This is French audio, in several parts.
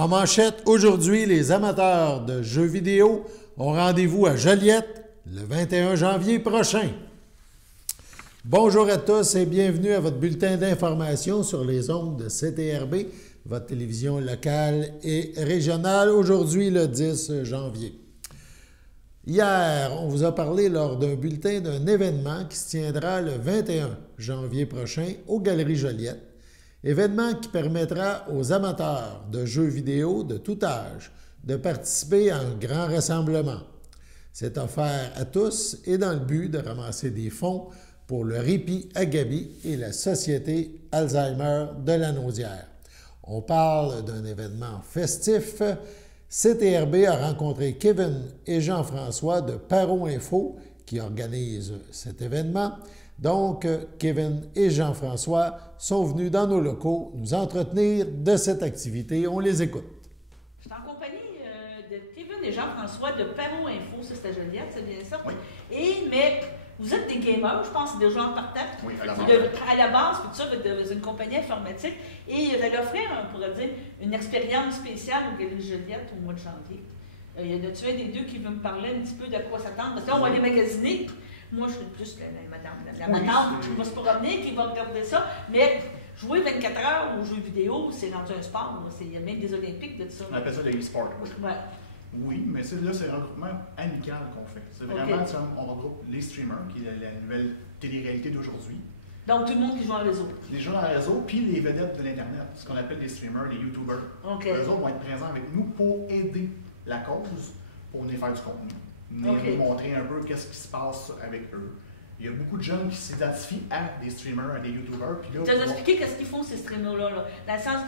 En manchette, aujourd'hui, les amateurs de jeux vidéo ont rendez-vous à Joliette le 21 janvier prochain. Bonjour à tous et bienvenue à votre bulletin d'information sur les ondes de CTRB, votre télévision locale et régionale, aujourd'hui le 10 janvier. Hier, on vous a parlé lors d'un bulletin d'un événement qui se tiendra le 21 janvier prochain aux Galeries Joliette. Événement qui permettra aux amateurs de jeux vidéo de tout âge de participer à un grand rassemblement. C'est offert à tous et dans le but de ramasser des fonds pour le Répit à Gaby et la Société Alzheimer de Lanaudière. On parle d'un événement festif. CTRB a rencontré Kevin et Jean-François de Paro Info qui organisent cet événement. Donc, Kevin et Jean-François sont venus dans nos locaux nous entretenir de cette activité. On les écoute. Je suis en compagnie de Kevin et Jean-François de Paro Info, ça c'est à Joliette, c'est bien ça? Oui. Mais vous êtes des gamers, je pense, déjà en partant. Oui, à la base. À la base, puis tout ça, vous êtes une compagnie informatique. Et vous allez offrir, on pourrait dire, une expérience spéciale au Galeries Joliette au mois de janvier. Il y en a-tu un des deux qui veut me parler un petit peu de quoi s'attendre? Parce que là, on va aller magasiner. Moi, je suis plus ma tante qui va se promener, qui va regarder ça. Mais jouer 24 heures aux jeux vidéo, c'est rendu un sport. Il y a même des Olympiques de ça. On appelle ça le e-sport, oui. Ouais. Oui, mais là, c'est un regroupement amical qu'on fait. C'est vraiment, on regroupe les streamers, qui est la nouvelle télé-réalité d'aujourd'hui. Donc, tout le monde qui joue en réseau. Les gens dans le réseau, puis les vedettes de l'Internet, ce qu'on appelle les streamers, les YouTubers. Okay. Eux autres vont être présents avec nous pour aider la cause, pour venir faire du contenu. Venir nous montrer un peu qu'est-ce qui se passe avec eux. Il y a beaucoup de jeunes qui s'identifient à des streamers, à des YouTubers. Puis là, tu vas nous expliquer qu'est-ce qu'ils font, ces streamers-là. Dans le sens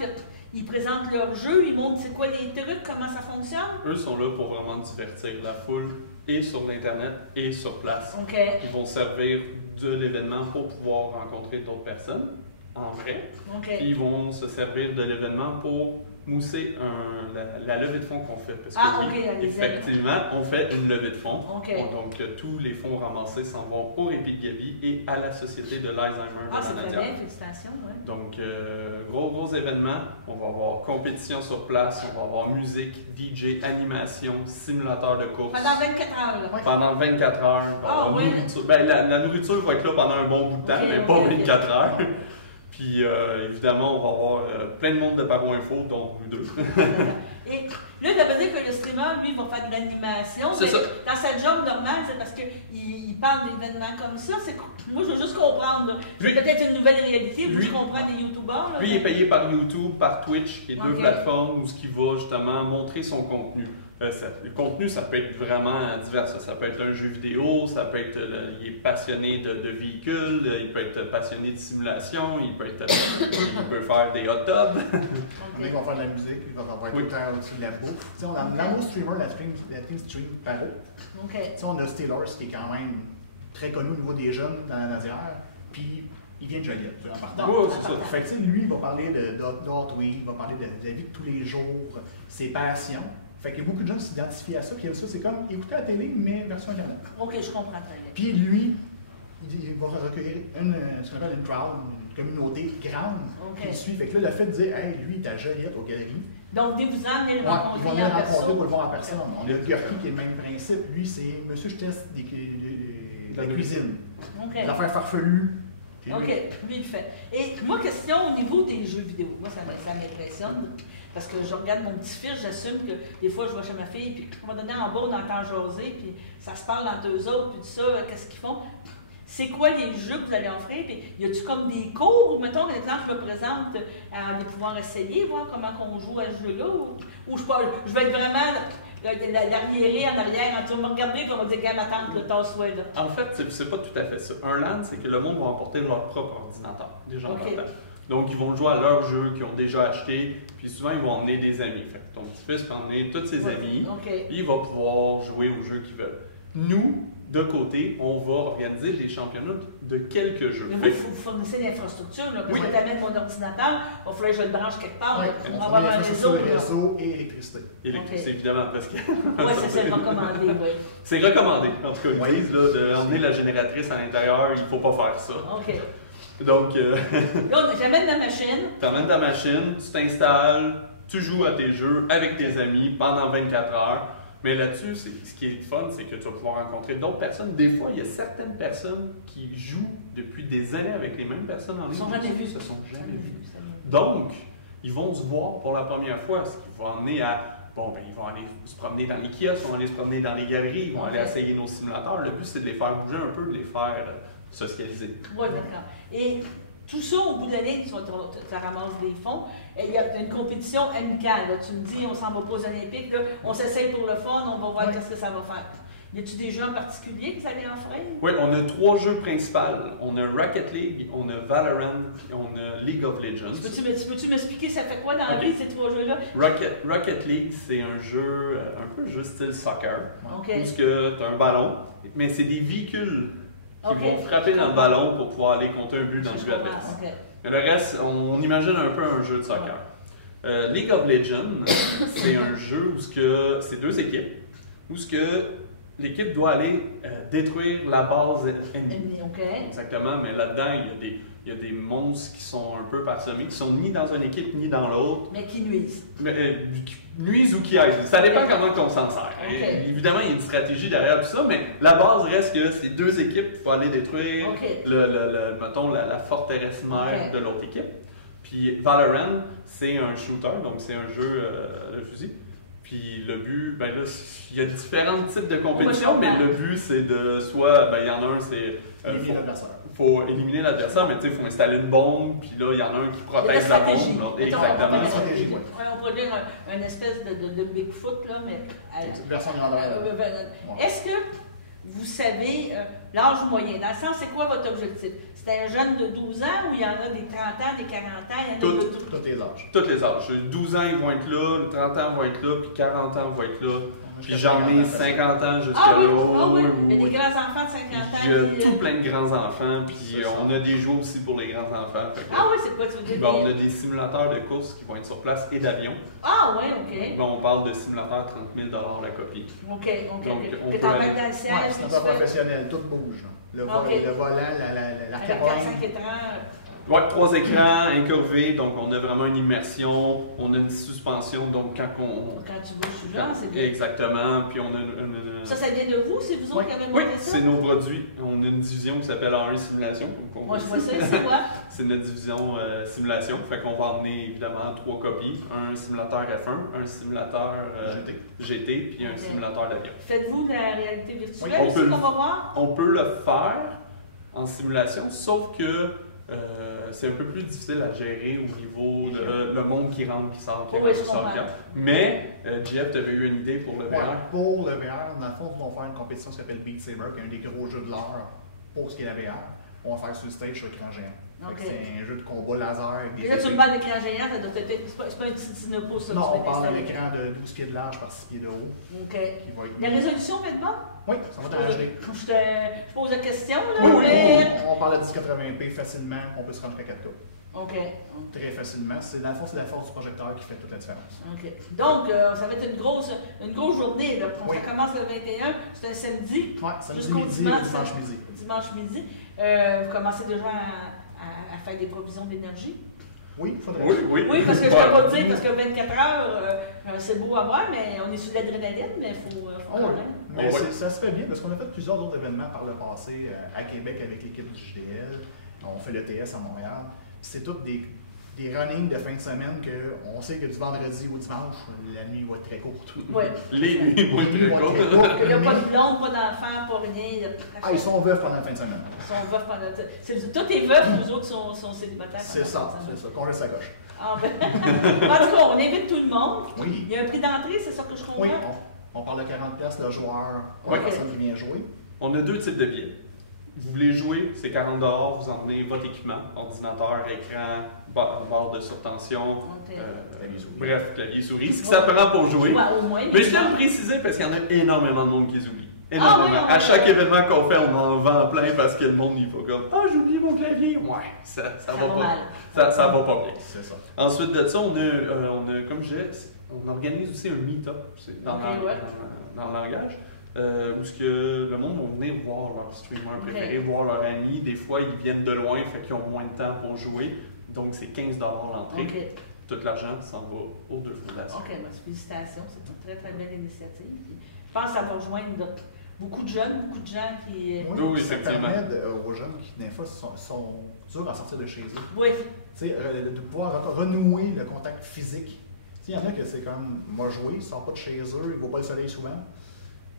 qu'ils présentent leur jeu, ils montrent c'est quoi les trucs, comment ça fonctionne. Eux sont là pour vraiment divertir la foule, et sur l'Internet, et sur place. Okay. Ils vont servir de l'événement pour pouvoir rencontrer d'autres personnes, en vrai. Okay. Puis ils vont se servir de l'événement pour mousser la levée de fonds qu'on fait. Parce que effectivement, on fait une levée de fonds. Okay. Donc, tous les fonds ramassés s'en vont au Répit de Gaby et à la Société de l'Alzheimer de c'est Lanaudière. très bien, félicitations. Ouais. Donc, gros événement. On va avoir compétition sur place, on va avoir musique, DJ, animation, simulateur de course. Pendant 24 heures. Là. Pendant 24 heures. Nourriture. Ben, la nourriture va être là pendant un bon bout de temps, mais pas 24 heures. Puis, évidemment, on va avoir plein de monde de Paro Info, dont nous deux. Et là, ça veut dire que le streamer, lui, va faire de l'animation. C'est ça. Dans sa job normale, c'est parce qu'il parle d'événements comme ça. Moi, je veux juste comprendre. C'est peut-être une nouvelle réalité. Vous comprenez des YouTubers. Là, lui, il est payé par YouTube, par Twitch, qui est deux plateformes où ce qui va justement montrer son contenu. Le contenu, ça peut être vraiment divers. Ça peut être un jeu vidéo, ça peut être, il est passionné de véhicules, il peut être passionné de simulation, il peut faire des hot tubs. Il va faire de la musique, il va faire tout le temps aussi de la bouffe. On a nos streamers, la team Stream Paro. On a Steelers qui est quand même très connu au niveau des jeunes dans la Lanaudière, puis il vient de Joliette, en partant. Oui, c'est ça. Fait que lui, il va parler de Hot Wheels, il va parler de la vie de tous les jours, ses passions. Fait qu'il y a beaucoup de gens qui s'identifient à ça, puis ça, c'est comme écouter la télé, mais version Internet. Ok, je comprends très bien. Puis lui, il va recueillir ce qu'on appelle une crowd, une communauté grande qui le suit. Fait que là, le fait de dire, hey, lui, il est à Joliette aux galeries. Donc, venez-vous-en, venez le rencontrer. Ils vont venir rencontrer pour le voir en personne. On a Gurki qui est le même principe. Lui, c'est Monsieur, je teste la cuisine. Des affaires farfelues. Ok, lui, il fait. Et moi, question au niveau des jeux vidéo. Moi, ça m'impressionne. Parce que je regarde mon petit-fils, j'assume que des fois, je vais chez ma fille, puis on va donner en bas, on entend jaser, puis ça se parle entre eux autres, puis tout ça, qu'est-ce qu'ils font? C'est quoi les jeux que vous allez offrir? Puis y a-tu comme des cours? Mettons, par exemple, je me présente à aller pouvoir essayer, voir comment on joue à ce jeu-là? Ou je vais être vraiment l'arriéré en arrière, en train de me regarder, puis on va dire, gars, ma tante, le tasse-toi là. En fait, c'est pas tout à fait ça. Un LAN, c'est que le monde va emporter leur propre ordinateur, déjà en partant. Donc, ils vont jouer à leurs jeux qu'ils ont déjà achetés, puis souvent, ils vont emmener des amis. Fait que ton petit-fils va emmener tous ses amis, puis il va pouvoir jouer aux jeux qu'ils veulent. Nous, de côté, on va organiser les championnats de quelques jeux. Mais vous fournissez l'infrastructure, parce que tu amènes mon ordinateur, il va falloir que je le branche quelque part, on va avoir un réseau et électricité. Électricité, évidemment, parce que... Oui, c'est recommandé, oui. C'est recommandé, en tout cas, ils disent, d'emmener la génératrice à l'intérieur, il ne faut pas faire ça. OK. Donc... Là, j'amène ma machine. Tu amènes ta machine, tu t'installes, tu joues à tes jeux avec tes amis pendant 24 heures. Mais là-dessus, ce qui est fun, c'est que tu vas pouvoir rencontrer d'autres personnes. Des fois, il y a certaines personnes qui jouent depuis des années avec les mêmes personnes en ligne. Ils ne se sont jamais vus. Donc, ils vont se voir pour la première fois, ce qui va emmener à... Bon, ben, ils vont aller se promener dans les kiosques, ils vont aller se promener dans les galeries, ils vont aller essayer nos simulateurs. Le but, c'est de les faire bouger un peu, de les faire socialiser. Oui, d'accord. Et tout ça, au bout de la ligne, tu ramasses des fonds. Il y a une compétition amicale. Là. Tu me dis, on s'en va pas aux Olympiques, là, on s'essaye pour le fun, on va voir qu'est-ce que ça va faire. Y a-t-il des jeux en particulier que vous allez offrir? Oui, on a 3 jeux principaux. On a Rocket League, on a Valorant, et on a League of Legends. Peux-tu m'expliquer ça fait quoi dans la vie, ces 3 jeux-là? Rocket League, c'est un jeu, un peu juste style soccer. Okay. Où tu as un ballon, mais c'est des véhicules qui vont frapper dans le ballon pour pouvoir aller compter un but dans le but adverse. Mais le reste, on imagine un peu un jeu de soccer. League of Legends, c'est un jeu où c'est 2 équipes, où l'équipe doit aller détruire la base ennemie. Exactement, mais là-dedans, il y a des monstres qui sont un peu parsemés, qui sont ni dans une équipe ni dans l'autre. Mais qui nuisent. Nuisent ou qui aident. Ça dépend comment on s'en sert. Évidemment, il y a une stratégie derrière tout ça, mais la base reste que c'est 2 équipes qu'il faut aller détruire mettons, la forteresse mère de l'autre équipe. Puis Valorant, c'est un shooter, donc c'est un jeu de fusil. Puis le but, ben là, il y a différents types de compétitions, mais le but c'est de soit, ben il y en a un, c'est. Faut éliminer l'adversaire, mais tu sais, il faut installer une bombe, puis là, il y en a un qui protège la bombe. Exactement. On pourrait dire une espèce de Bigfoot, là, mais. Est-ce que vous savez l'âge moyen? Dans le sens, c'est quoi votre objectif? C'est un jeune de 12 ans ou il y en a des 30 ans, des 40 ans? Il y en a tous les âges. Tous les âges. 12 ans, ils vont être là, 30 ans vont être là, puis 40 ans vont être là. Puis j'en ai 50 ans jusqu'à là. Oui. Il y a des grands-enfants de 50 ans. Il y a tout plein de grands-enfants, puis on a des jeux aussi pour les grands-enfants. C'est quoi tu veux dire? On a des simulateurs de course qui vont être sur place et d'avions. OK. On parle de simulateurs 30 000 la copie. OK. Que tu embarques dans le siège. C'est un peu professionnel, tout bouge. Le volant, la cabane. 4-5 écrans. Oui, 3 écrans incurvés, donc on a vraiment une immersion, on a une suspension, donc quand tu bouges souvent, c'est bien. Exactement, puis on a une... Ça vient de vous? C'est vous autres qui avez monté ça? Oui, c'est nos produits. On a une division qui s'appelle Henry Simulation. Moi, je vois ça, c'est quoi? C'est notre division simulation, fait qu'on va emmener évidemment 3 copies, un simulateur F1, un simulateur GT, puis un simulateur d'avion. Faites-vous de la réalité virtuelle aussi qu'on va voir? On peut le faire en simulation, sauf que c'est un peu plus difficile à gérer au niveau de le monde qui rentre, qui sort, qui rentre, qui sort. Mais Jeff, tu avais eu une idée pour le VR? Pour le VR, dans le fond, on va faire une compétition qui s'appelle Beat Saber, qui est un des gros jeux de l'heure pour ce qui est la VR. On va faire sur le stage sur écran géant. C'est un jeu de combat laser. Et là, tu me parles d'écran géant, c'est pas un petit Dinopo, ça? Non, on parle d'un écran de 12 pieds de large par 6 pieds de haut. OK. La résolution va être bonne? Oui, ça va être HD. Je pose la question, là. Oui, on parle de 1080p facilement, on peut se rendre jusqu'à 4K. OK. Très facilement. Dans le fond, c'est la force du projecteur qui fait toute la différence. OK. Donc, ça va être une grosse journée. Là. Ça commence le 21, c'est un samedi. Oui, samedi midi et dimanche midi. Dimanche midi. Vous commencez déjà à faire des provisions d'énergie? Oui, il faudrait. Oui, parce que je ne peux pas te dire, parce que 24 heures, c'est beau à voir, mais on est sur l'adrénaline, mais il faut mais ça se fait bien, parce qu'on a fait plusieurs autres événements par le passé à Québec avec l'équipe du JDL. On fait l'ETS à Montréal. C'est toutes des runnings de fin de semaine qu'on sait que du vendredi au dimanche, la nuit va être très courte. Oui. Les nuits vont être très courtes. Il n'y a pas de blonde, pas d'enfant, pas rien. Ils sont veufs pendant la fin de semaine. Ils sont veufs pendant... Tous les veufs, nous autres, sont célibataires. C'est ça. Qu'on reste à gauche. En tout cas, on invite tout le monde. Oui. Il y a un prix d'entrée, c'est ça que je comprends? Oui, on parle de 40$ le joueur pour la personne qui vient jouer. On a 2 types de billets. Vous voulez jouer, c'est 40$, vous emmenez votre équipement, ordinateur, écran, barre de surtension, clavier souris, ce que ça prend pour jouer. Mais je tiens à le préciser parce qu'il y en a énormément de monde qui les oublie. Énormément. À chaque événement qu'on fait, on en vend plein parce que le monde il va comme j'ai oublié mon clavier. Ouais, ça va pas. Ça va pas bien. C'est ça. Ensuite de ça, on a comme je disais, on organise aussi un meet-up, c'est dans le langage. Où le monde va venir voir leur streamer préféré, voir leurs amis. Des fois, ils viennent de loin, fait qu'ils ont moins de temps pour jouer. Donc, c'est 15$ l'entrée. tout l'argent s'en va aux deux fondations. OK, félicitations, c'est une très, très belle initiative. Puis, je pense que ça va rejoindre beaucoup de jeunes, beaucoup de gens qui... Oui, ça permet aux jeunes qui, des fois, sont durs à sortir de chez eux. Oui. De pouvoir renouer le contact physique. Il y en a que c'est comme, moi jouer, ils ne sortent pas de chez eux, ils ne voient pas le soleil souvent.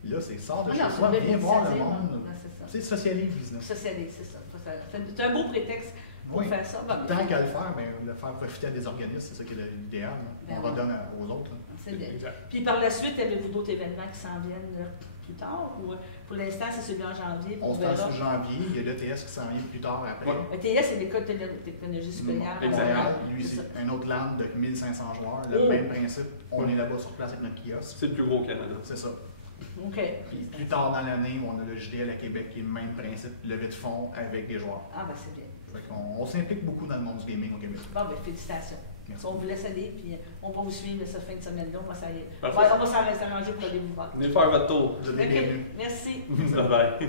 Là, c'est sort de chez toi, viens voir le monde. C'est socialise. Socialise, c'est ça. C'est un beau prétexte pour faire ça. Tant qu'à le faire, mais le faire profiter à des organismes, c'est ça qui est l'idéal. On redonne aux autres. C'est bien. Puis par la suite, avez-vous d'autres événements qui s'en viennent plus tard? Ou pour l'instant, c'est celui en janvier? On se passe en janvier. Il y a l'ETS qui s'en vient plus tard après. L'ETS, c'est l'École de technologie supérieure. Montréal, lui, c'est un autre land de 1500 joueurs. Le même principe. On est là-bas sur place avec notre kiosque. C'est le plus gros au Canada. C'est ça. OK. Puis plus tard dans l'année, on a le JDL à Québec qui est le même principe, levée de fonds avec des joueurs. Ah, ben c'est bien. On s'implique beaucoup dans le monde du gaming au Québec. Bon, ben félicitations. Merci. On vous laisse aller, puis on va vous suivre cette fin de semaine-là. On va s'arranger pour aller vous voir. Venez faire votre tour. Vous êtes bienvenus. Merci. Bye bye.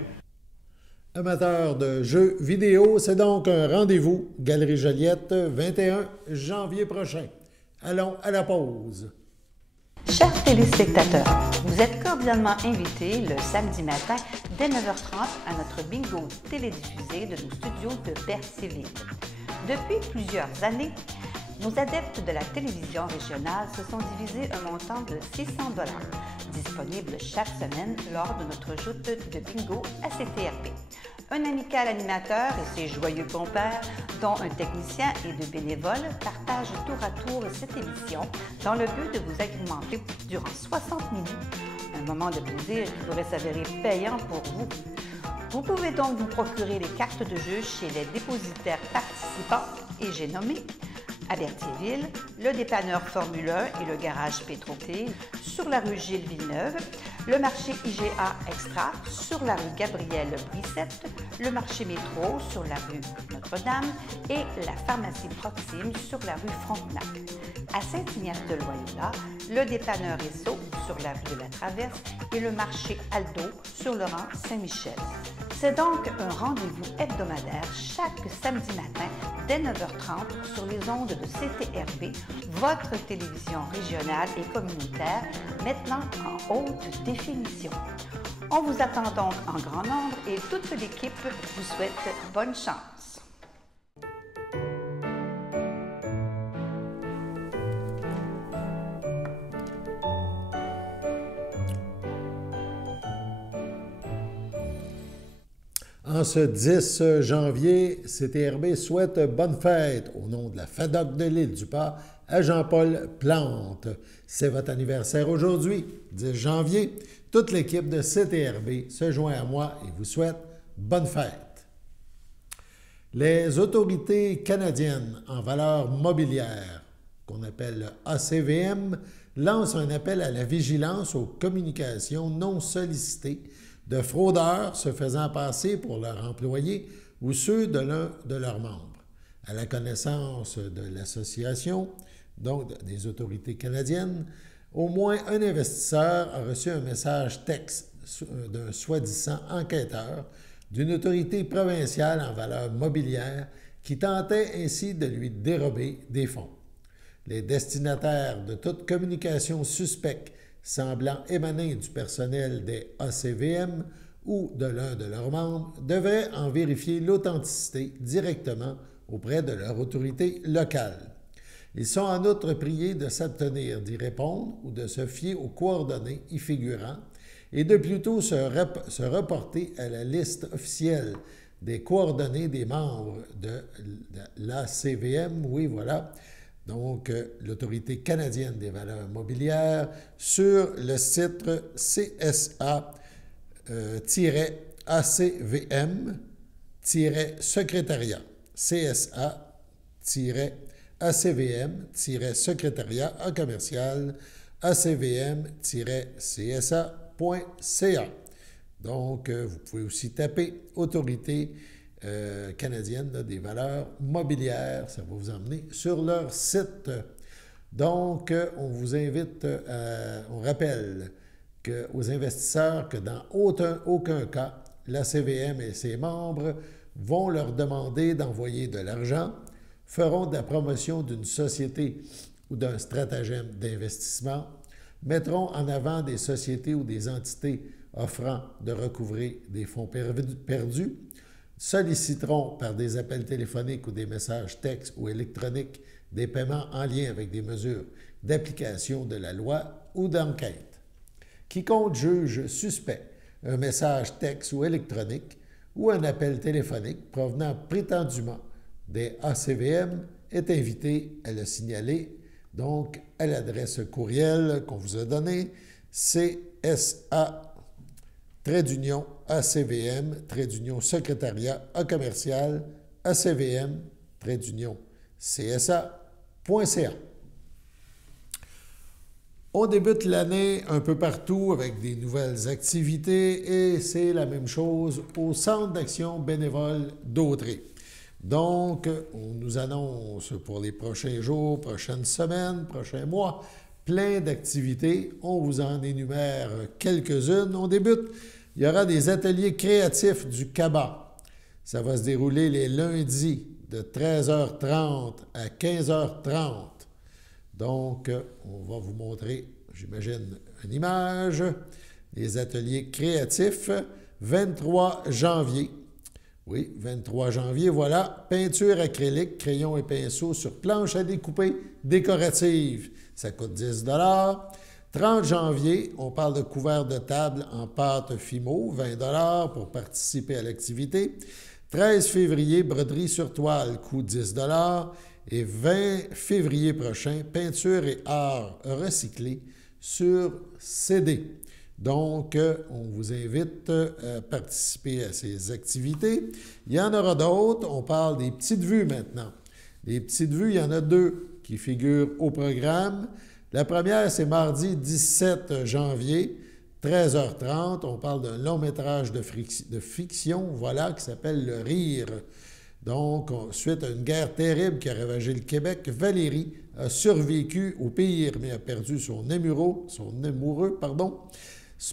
Amateurs de jeux vidéo, c'est donc un rendez-vous, Galerie Joliette, 21 janvier prochain. Allons à la pause. Chers téléspectateurs, vous êtes cordialement invités le samedi matin dès 9h30 à notre bingo télédiffusé de nos studios de Berthierville. Depuis plusieurs années, nos adeptes de la télévision régionale se sont divisés un montant de 600 $, disponible chaque semaine lors de notre joute de bingo à CTRP. Un amical animateur et ses joyeux compères, dont un technicien et deux bénévoles, partagent tour à tour cette émission dans le but de vous agrémenter durant 60 minutes. Un moment de plaisir qui pourrait s'avérer payant pour vous. Vous pouvez donc vous procurer les cartes de jeu chez les dépositaires participants et j'ai nommé à Berthierville, le dépanneur Formule 1 et le garage Pétroquet sur la rue Gilles Villeneuve, le marché IGA Extra sur la rue Gabrielle Brissette, le marché Métro sur la rue Notre-Dame et la pharmacie Proxime sur la rue Frontenac. À Saint-Ignace-de-Loyola, le dépanneur Esso sur la rue de la Traverse et le marché Aldo sur le rang Saint-Michel. C'est donc un rendez-vous hebdomadaire chaque samedi matin dès 9h30 sur les ondes de CTRB, votre télévision régionale et communautaire, maintenant en haute définition. On vous attend donc en grand nombre et toute l'équipe vous souhaite bonne chance. En ce 10 janvier, CTRB souhaite bonne fête au nom de la FADOC de l'Île-du-Pas à Jean-Paul Plante. C'est votre anniversaire aujourd'hui, 10 janvier. Toute l'équipe de CTRB se joint à moi et vous souhaite bonne fête. Les autorités canadiennes en valeur mobilière, qu'on appelle le ACVM, lancent un appel à la vigilance aux communications non sollicitées de fraudeurs se faisant passer pour leurs employés ou ceux de l'un de leurs membres. À la connaissance de l'association, donc des autorités canadiennes, au moins un investisseur a reçu un message texte d'un soi-disant enquêteur d'une autorité provinciale en valeur mobilière qui tentait ainsi de lui dérober des fonds. Les destinataires de toute communication suspecte semblant émaner du personnel des ACVM ou de l'un de leurs membres devraient en vérifier l'authenticité directement auprès de leur autorité locale. Ils sont en outre priés de s'abstenir d'y répondre ou de se fier aux coordonnées y figurant et de plutôt se reporter à la liste officielle des coordonnées des membres de l'ACVM, oui, voilà, donc l'Autorité canadienne des valeurs mobilières, sur le site CSA-ACVM-secrétariat, CSA-ACVM-secrétariat en commercial acvm-csa.ca. Donc, vous pouvez aussi taper Autorité canadienne des valeurs mobilières. Ça va vous emmener sur leur site. Donc, on vous invite, on rappelle aux investisseurs que dans aucun cas, l'ACVM et ses membres vont leur demander d'envoyer de l'argent, feront de la promotion d'une société ou d'un stratagème d'investissement, mettront en avant des sociétés ou des entités offrant de recouvrer des fonds perdus, solliciteront par des appels téléphoniques ou des messages textes ou électroniques des paiements en lien avec des mesures d'application de la loi ou d'enquête. Quiconque juge suspect un message texte ou électronique ou un appel téléphonique provenant prétendument des ACVM est invité à le signaler, donc à l'adresse courriel qu'on vous a donnée, CSA-ACVM, secrétariat commercial, ACVM, CSA.ca. On débute l'année un peu partout avec des nouvelles activités et c'est la même chose au Centre d'action bénévole d'Autrey. Donc, on nous annonce pour les prochains jours, prochaines semaines, prochains mois, plein d'activités. On vous en énumère quelques-unes. On débute. Il y aura des ateliers créatifs du CABA. Ça va se dérouler les lundis de 13h30 à 15h30. Donc, on va vous montrer, j'imagine, une image. Les ateliers créatifs, 23 janvier. Oui, 23 janvier, voilà. Peinture acrylique, crayon et pinceau sur planche à découper décorative. Ça coûte 10 $. 30 janvier, on parle de couvert de table en pâte Fimo, 20 $ pour participer à l'activité. 13 février, broderie sur toile, coût 10 $. Et 20 février prochain, peinture et art recyclé sur CD. Donc, on vous invite à participer à ces activités. Il y en aura d'autres. On parle des petites vues maintenant. Les petites vues, il y en a 2 qui figurent au programme. La première, c'est mardi 17 janvier, 13h30. On parle d'un long métrage de fiction, voilà, qui s'appelle Le Rire. Donc, suite à une guerre terrible qui a ravagé le Québec, Valérie a survécu au pire, mais a perdu son amoureux,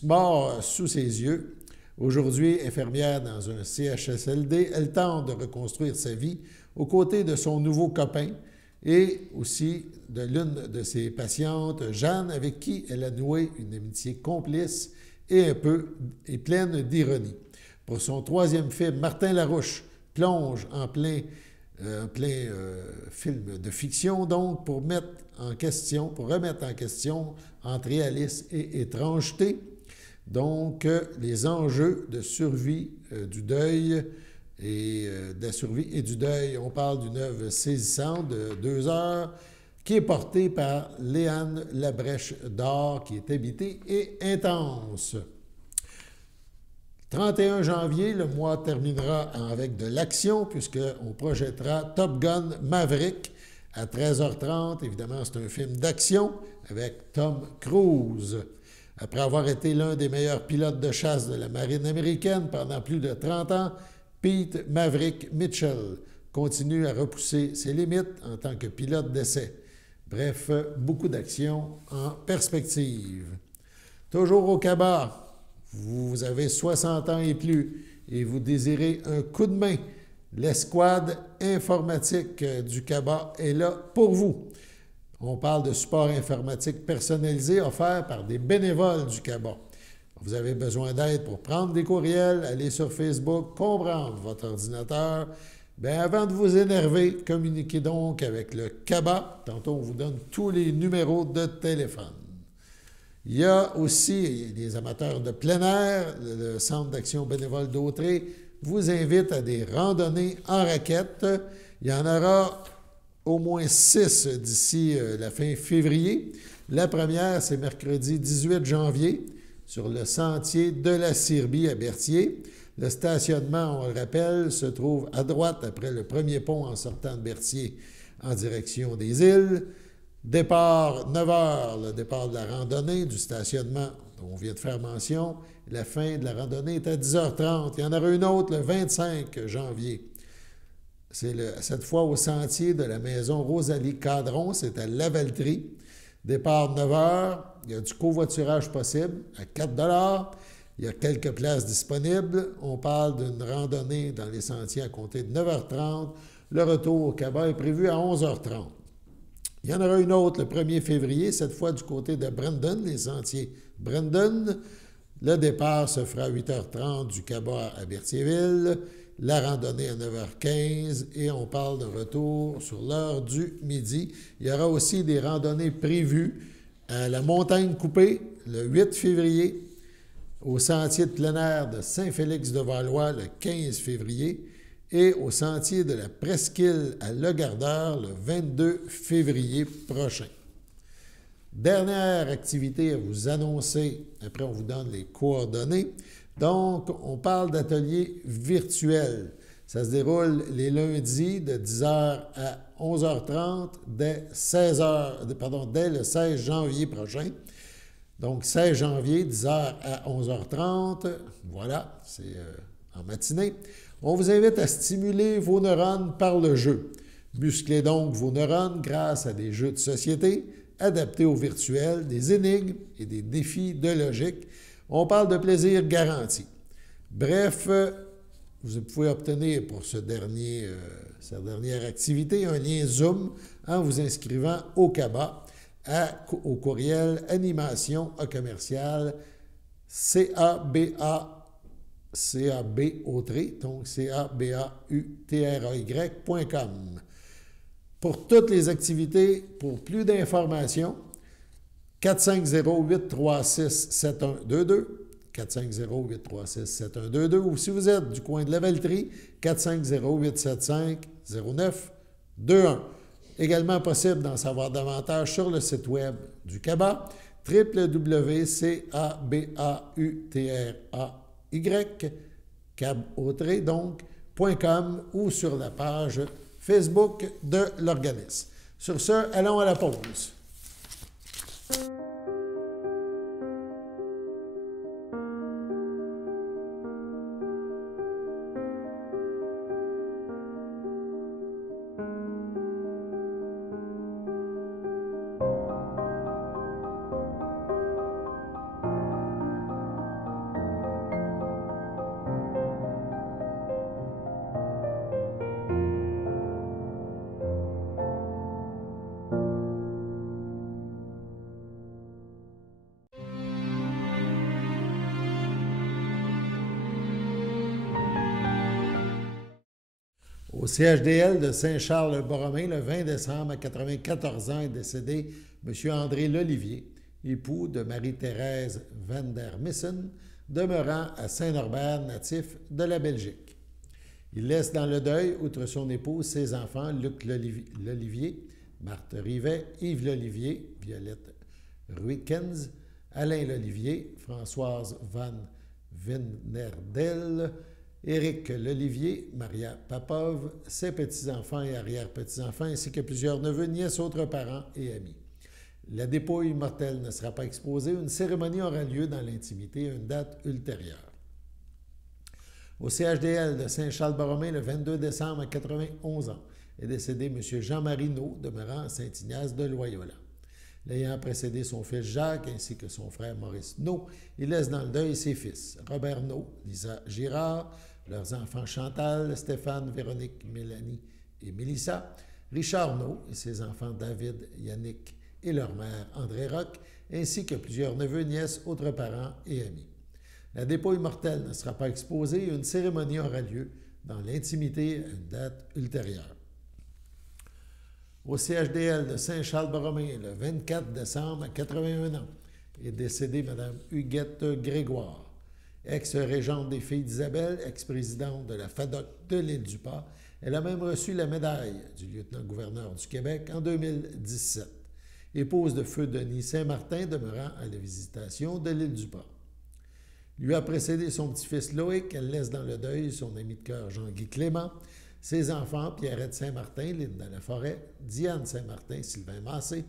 mort sous ses yeux. Aujourd'hui, infirmière dans un CHSLD, elle tente de reconstruire sa vie aux côtés de son nouveau copain et aussi de l'une de ses patientes, Jeanne, avec qui elle a noué une amitié complice et pleine d'ironie. Pour son 3e film, Martin Larouche plonge en plein film de fiction, donc pour remettre en question entre réalisme et étrangeté, donc les enjeux de survie du deuil et de la survie et du deuil. On parle d'une œuvre saisissante de 2 heures qui est portée par Léane Labrèche-Dor, qui est habitée et intense. 31 janvier, le mois terminera avec de l'action puisqu'on projettera Top Gun Maverick à 13h30. Évidemment, c'est un film d'action avec Tom Cruise. Après avoir été l'un des meilleurs pilotes de chasse de la marine américaine pendant plus de 30 ans, Pete Maverick Mitchell continue à repousser ses limites en tant que pilote d'essai. Bref, beaucoup d'action en perspective. Toujours au CABA. Vous avez 60 ans et plus et vous désirez un coup de main. L'escouade informatique du CABA est là pour vous. On parle de support informatique personnalisé offert par des bénévoles du CABA. Vous avez besoin d'aide pour prendre des courriels, aller sur Facebook, comprendre votre ordinateur. Bien, avant de vous énerver, communiquez donc avec le CABA. Tantôt, on vous donne tous les numéros de téléphone. Il y a aussi des amateurs de plein air. Le Centre d'action bénévole d'Autrey vous invite à des randonnées en raquettes. Il y en aura au moins 6 d'ici la fin février. La première, c'est mercredi 18 janvier sur le sentier de la Cirbie à Berthier. Le stationnement, on le rappelle, se trouve à droite après le premier pont en sortant de Berthier en direction des îles. Départ 9 h, le départ de la randonnée, du stationnement dont on vient de faire mention. La fin de la randonnée est à 10h30. Il y en aura une autre le 25 janvier. C'est cette fois au sentier de la maison Rosalie Cadron, c'est à Lavaltrie. Départ 9 h. Il y a du covoiturage possible à 4 $. Il y a quelques places disponibles. On parle d'une randonnée dans les sentiers à compter de 9h30. Le retour au CABA est prévu à 11h30. Il y en aura une autre le 1er février, cette fois du côté de Brandon, les sentiers Brandon. Le départ se fera à 8h30 du Cabas à Berthierville, la randonnée à 9h15 et on parle de retour sur l'heure du midi. Il y aura aussi des randonnées prévues à la Montagne Coupée le 8 février, au sentier de plein air de Saint-Félix-de-Valois le 15 février et au sentier de la Presqu'île à Le Gardeur le 22 février prochain. Dernière activité à vous annoncer, après on vous donne les coordonnées. Donc, on parle d'ateliers virtuels. Ça se déroule les lundis de 10h à 11h30 dès le 16 janvier prochain. Donc, 16 janvier, 10h à 11h30. Voilà, c'est en matinée. On vous invite à stimuler vos neurones par le jeu. Musclez donc vos neurones grâce à des jeux de société adaptés au virtuel, des énigmes et des défis de logique. On parle de plaisir garanti. Bref, vous pouvez obtenir pour cette dernière activité un lien Zoom en vous inscrivant au CABA au courriel animation à commercial CABAUTRY, donc CABAUTRAY.com. Pour toutes les activités, pour plus d'informations, 450-836-7122, 450-836-7122, ou si vous êtes du coin de la Valtrie, 450-875-0921. Également possible d'en savoir davantage sur le site web du CABA, www.cabautrey.com ou sur la page Facebook de l'organisme. Sur ce, allons à la pause. Au CHDL de Saint-Charles-Borromée, le 20 décembre, à 94 ans, est décédé M. André Lolivier, époux de Marie-Thérèse van der Missen, demeurant à Saint-Norbert, natif de la Belgique. Il laisse dans le deuil, outre son épouse, ses enfants, Luc Lolivier, Marthe Rivet, Yves Lolivier, Violette Ruykens, Alain Lolivier, Françoise van Winnerdel, Éric Lolivier, Maria Papov, ses petits-enfants et arrière-petits-enfants, ainsi que plusieurs neveux, nièces, autres parents et amis. La dépouille mortelle ne sera pas exposée. Une cérémonie aura lieu dans l'intimité à une date ultérieure. Au CHDL de Saint-Charles-Borromée, le 22 décembre, à 91 ans, est décédé M. Jean-Marie Naud, demeurant à Saint-Ignace de Loyola. L'ayant précédé son fils Jacques ainsi que son frère Maurice Naud, il laisse dans le deuil ses fils Robert Naud, Lisa Girard, leurs enfants Chantal, Stéphane, Véronique, Mélanie et Mélissa, Richard Naud et ses enfants David, Yannick et leur mère André Roch, ainsi que plusieurs neveux, nièces, autres parents et amis. La dépouille mortelle ne sera pas exposée et une cérémonie aura lieu dans l'intimité à une date ultérieure. Au CHDL de Saint-Charles-Borromée, le 24 décembre, à 81 ans, est décédée Mme Huguette Grégoire, ex-régente des Filles d'Isabelle, ex-présidente de la FADOC de l'Île-du-Pas. Elle a même reçu la médaille du lieutenant-gouverneur du Québec en 2017. Épouse de feu Denis Saint-Martin, demeurant à la Visitation de l'Île-du-Pas. Lui a précédé son petit-fils Loïc. Elle laisse dans le deuil son ami de cœur Jean-Guy Clément, ses enfants Pierrette Saint-Martin, Linda Laforêt, Diane Saint-Martin, Sylvain Massé,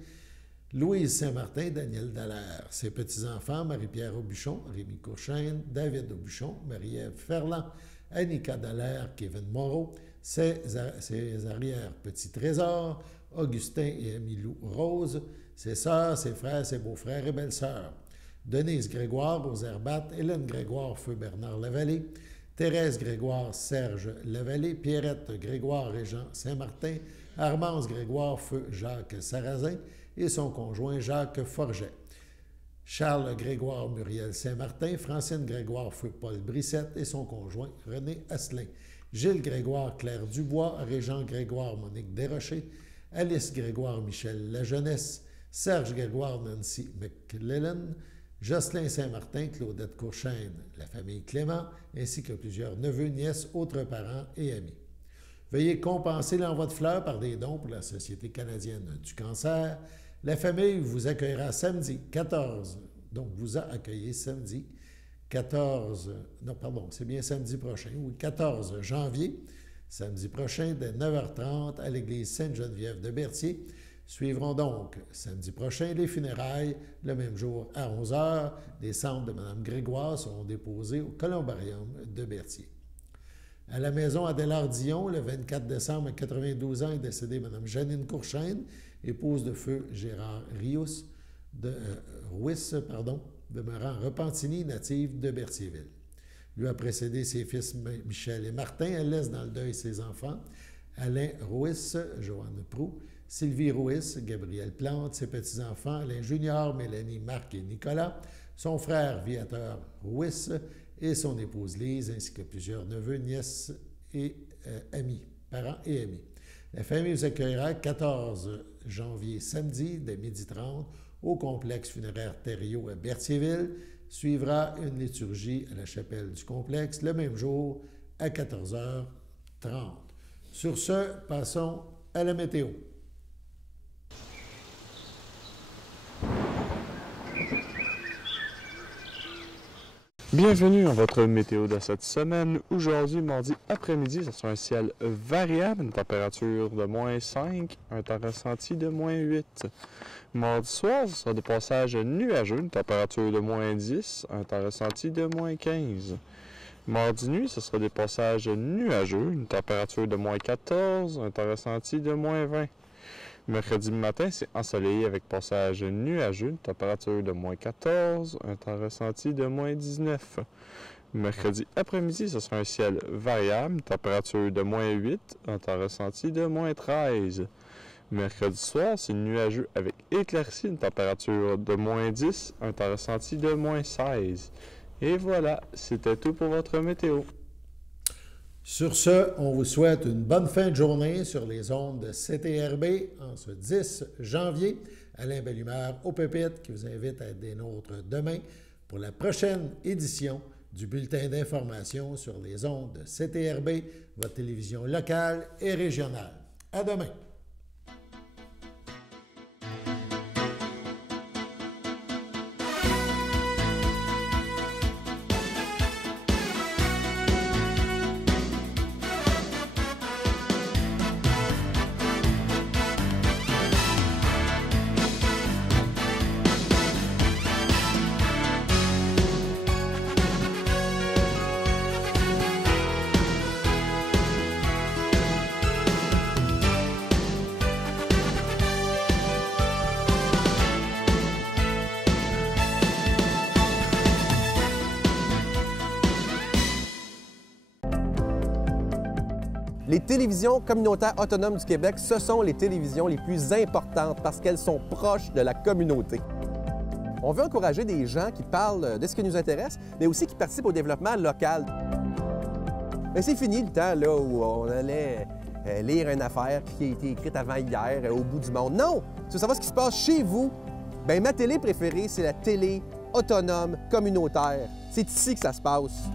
Louise Saint-Martin, Daniel Dallaire, ses petits-enfants Marie-Pierre Aubuchon, Rémi Courchaine, David Aubuchon, Marie-Ève Ferland, Annika Dallaire, Kevin Moreau, ses arrière-petits trésors, Augustin et Amilou Rose, ses sœurs, ses frères, ses beaux-frères et belles-sœurs, Denise Grégoire, Rosaire-Batte, Hélène Grégoire, Feu Bernard Lavallée, Thérèse Grégoire, Serge Lavallée, Pierrette Grégoire et Jean Saint-Martin, Armance Grégoire feu Jacques Sarrazin et son conjoint Jacques Forget. Charles Grégoire Muriel Saint-Martin, Francine Grégoire feu Paul Brissette et son conjoint René Asselin. Gilles Grégoire Claire Dubois, Régent Grégoire Monique Desrochers, Alice Grégoire Michel Lajeunesse, Serge Grégoire Nancy McLellan, Jocelyn Saint-Martin, Claudette Courchaine, la famille Clément, ainsi que plusieurs neveux, nièces, autres parents et amis. Veuillez compenser l'envoi de fleurs par des dons pour la Société canadienne du cancer. La famille vous accueillera samedi 14, donc vous a accueilli samedi 14, non pardon, c'est bien samedi prochain, oui, 14 janvier, samedi prochain, dès 9h30 à l'église Sainte-Geneviève de Berthier. Suivront donc samedi prochain les funérailles, le même jour à 11h. Les cendres de Mme Grégoire seront déposées au Columbarium de Berthier. À la maison Adélard-Dion, le 24 décembre, à 92 ans, est décédée Mme Janine Courchaine, épouse de feu Gérard Ruiz, demeurant Repentigny, native de Berthierville. Lui a précédé ses fils Michel et Martin. Elle laisse dans le deuil ses enfants, Alain Ruiz, Joanne Proux, Sylvie Ruiz, Gabriel Plante, ses petits-enfants, Alain Junior, Mélanie, Marc et Nicolas, son frère Viateur Ruiz et son épouse Lise, ainsi que plusieurs neveux, nièces et amis, parents et amis. La famille vous accueillera 14 janvier, samedi, dès 12h30, au complexe funéraire Thériault à Berthierville. Suivra une liturgie à la chapelle du complexe le même jour à 14h30. Sur ce, passons à la météo. Bienvenue à votre météo de cette semaine. Aujourd'hui, mardi après-midi, ce sera un ciel variable, une température de -5, un temps ressenti de -8. Mardi soir, ce sera des passages nuageux, une température de -10, un temps ressenti de -15. Mardi nuit, ce sera des passages nuageux, une température de -14, un temps ressenti de -20. Mercredi matin, c'est ensoleillé avec passage nuageux, une température de -14, un temps ressenti de -19. Mercredi après-midi, ce sera un ciel variable, une température de -8, un temps ressenti de -13. Mercredi soir, c'est nuageux avec éclaircie, une température de -10, un temps ressenti de -16. Et voilà, c'était tout pour votre météo. Sur ce, on vous souhaite une bonne fin de journée sur les ondes de CTRB en ce 10 janvier. Alain Bellumeur au pupitre qui vous invite à être des nôtres demain pour la prochaine édition du bulletin d'information sur les ondes de CTRB, votre télévision locale et régionale. À demain! Les télévisions communautaires autonomes du Québec, ce sont les télévisions les plus importantes parce qu'elles sont proches de la communauté. On veut encourager des gens qui parlent de ce qui nous intéresse, mais aussi qui participent au développement local. Mais c'est fini le temps là, où on allait lire une affaire qui a été écrite avant hier au bout du monde. Non! Tu veux savoir ce qui se passe chez vous? Bien, ma télé préférée, c'est la télé autonome communautaire. C'est ici que ça se passe.